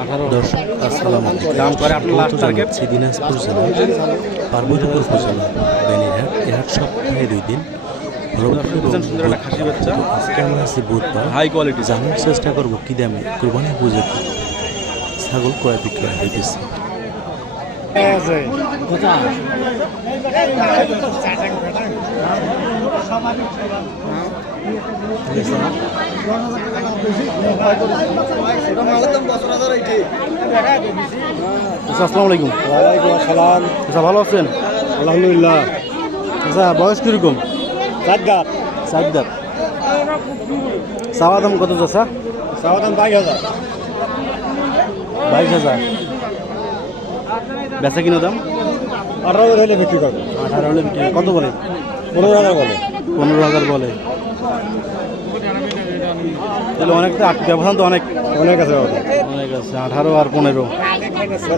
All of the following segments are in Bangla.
দর্শক আসসালামু আলাইকুম। দাম করে আপনার লাস্ট টার্গেট দিনাজপুর জেলা পার্বতীপুর উপজেলা বেনিরহাট। এ হাট সপ্তাহে 2 দিন। সুন্দর একটা খাসি বাচ্চা, আজকে আমরা আছি বুধবার। High quality. জানার চেষ্টা করবো কি দামে কোরবানি উপযোগী ছাগল ক্রয় বিক্রয় হইতেছে। আসসালামু আলাইকুম। ওয়ালাইকুম আসসালাম। আচ্ছা, ভালো আছেন? আলহামদুলিল্লাহ। আচ্ছা, বয়স কিরকম? সাজ্জাদ। সাজ্জাদ। চাওয়া দাম কত চাচা? সাওয়াদান 22,000। 22,000। বেচা কিনা দাম 18,000 হলে বিক্রি করবো। 18 হলে বিক্রি। কত বলে? 15,000 বলে। 15,000 বলে। তাহলে অনেক তো ব্যবধান তো অনেক অনেক আছে অনেক আছে। 18 আর 15,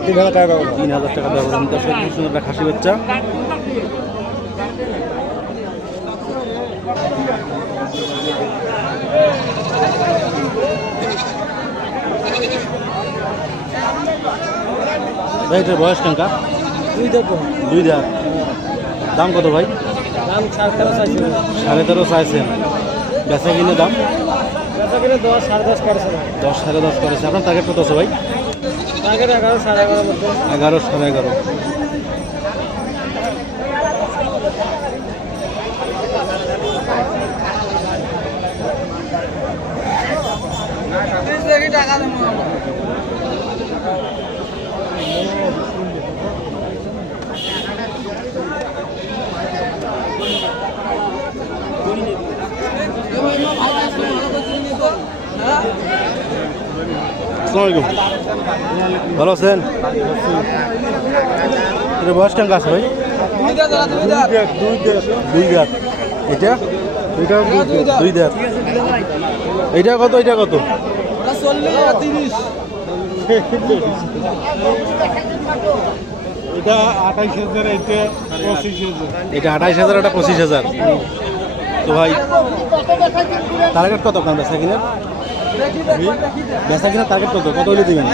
3,000 টাকা পাবো। 3,000 টাকা ব্যবধান। তো সত্যি সুন্দর একটা খাসি বাচ্চা। ভাই এটার বয়স কেনকা? 2 দাঁত। দাম কত ভাই? দাম 13,500। 13.5 চাইছেন। বেচা কিনে দাম 10, 10.5 করেছে। 10, 10.5 করেছে। আপনার টার্গেট কত আছে ভাই? টার্গেট 11, 11.5 মধ্যে। 11, 11.5। আসসালামু আলাইকুম। ভালো আছেন? এটা বয়স কেমন আছে ভাই? 2 দাঁত। দুই দাঁত। এটা দুই দাঁত। এইটা কত? এইটা কত? 30। এটা 28,000, এটা 25,000। এটা 28,000, এটা 25,000। তো ভাই টার্গেট কত আপনার বেচা কিনার? বেচা কিনার টার্গেট কত? কত হলে দিবেন?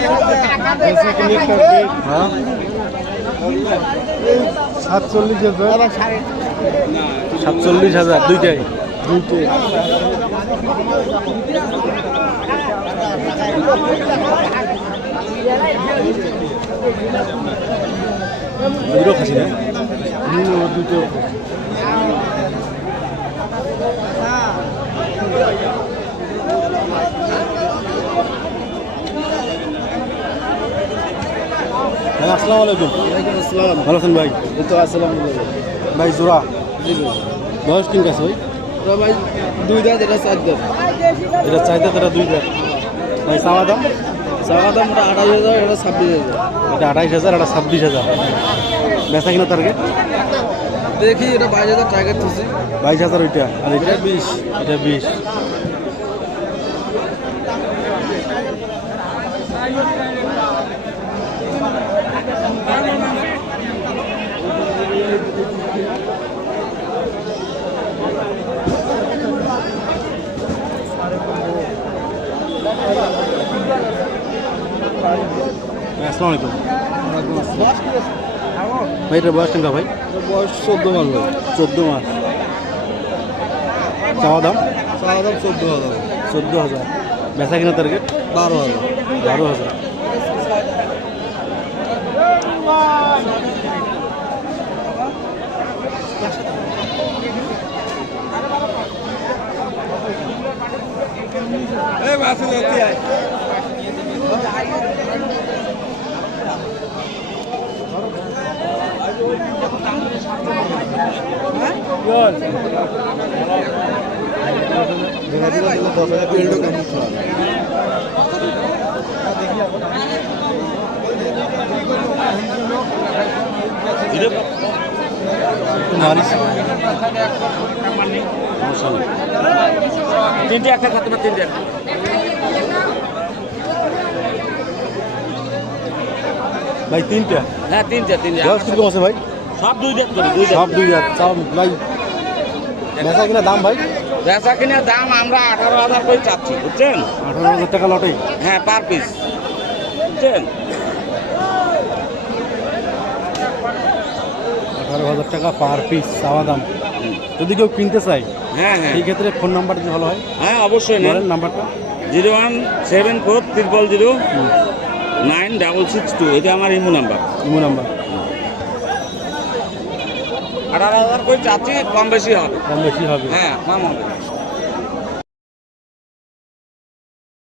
হ্যাঁ, 47,000। 47,000 দুইটাই। দুটো খাসি না? দুটো। ভাই আসসালামু আলাইকুম। ওয়ালাইকুম আসসালাম। ভালো আছেন ভাই? এই তো আলহামদুলিল্লাহ। ভাই জোড়া বয়স কিন আছে ভাই? ভাই 2 দাঁত, এটা 4 দাঁত। এটা 4 দাঁত, এটা 2 দাঁত। ভাই চাওয়া দাম? চাওয়া দাম এটা 28,000, এটা 26,000। এটা 28,000, এটা 26,000। বেচা কিনা টার্গেট? দেখি এটা 22,000 টার্গেট দিচ্ছি। 22,000 ওইটা। আর এটা এটা 20। এটা 20। আসসালামু আলাইকুম। ভাই এটার বয়স কেমন ভাই? বয়স 14 মাস ভাই। 14 মাস। চাওয়া দাম? চাওয়া দাম 14,000। 14,000। বেচা কিনা টার্গেট? 12,000। 12,000। তিনটে একটা খাতে না, তিনটে একটা। ভাই তিনটা? হ্যাঁ, তিনটে। বয়স কিরকম আছে ভাই? সব 2 দাঁত করে, 2 দাঁত। সব 2 দাঁত। চাও ভাই বেচা কিনা দাম ভাই? বেচা কিনে দাম আমরা 18,000 করে চাচ্ছি, বুঝছেন? 18,000 টাকা লটে। হ্যাঁ, পার পিস। বুঝছেন? 18,000 টাকা পার পিস চাওয়া দাম। যদি কেউ কিনতে চায় হ্যাঁ হ্যাঁ এই ক্ষেত্রে ফোন নাম্বার যদি ভালো হয় হ্যাঁ অবশ্যই নেন। বলেন নাম্বারটা। 01740096662 এটা আমার ইমো নাম্বার। ইমো নাম্বার 18,000 করে চাচ্ছি, কম বেশি হবে। কম বেশি হবে। হ্যাঁ কম হবে।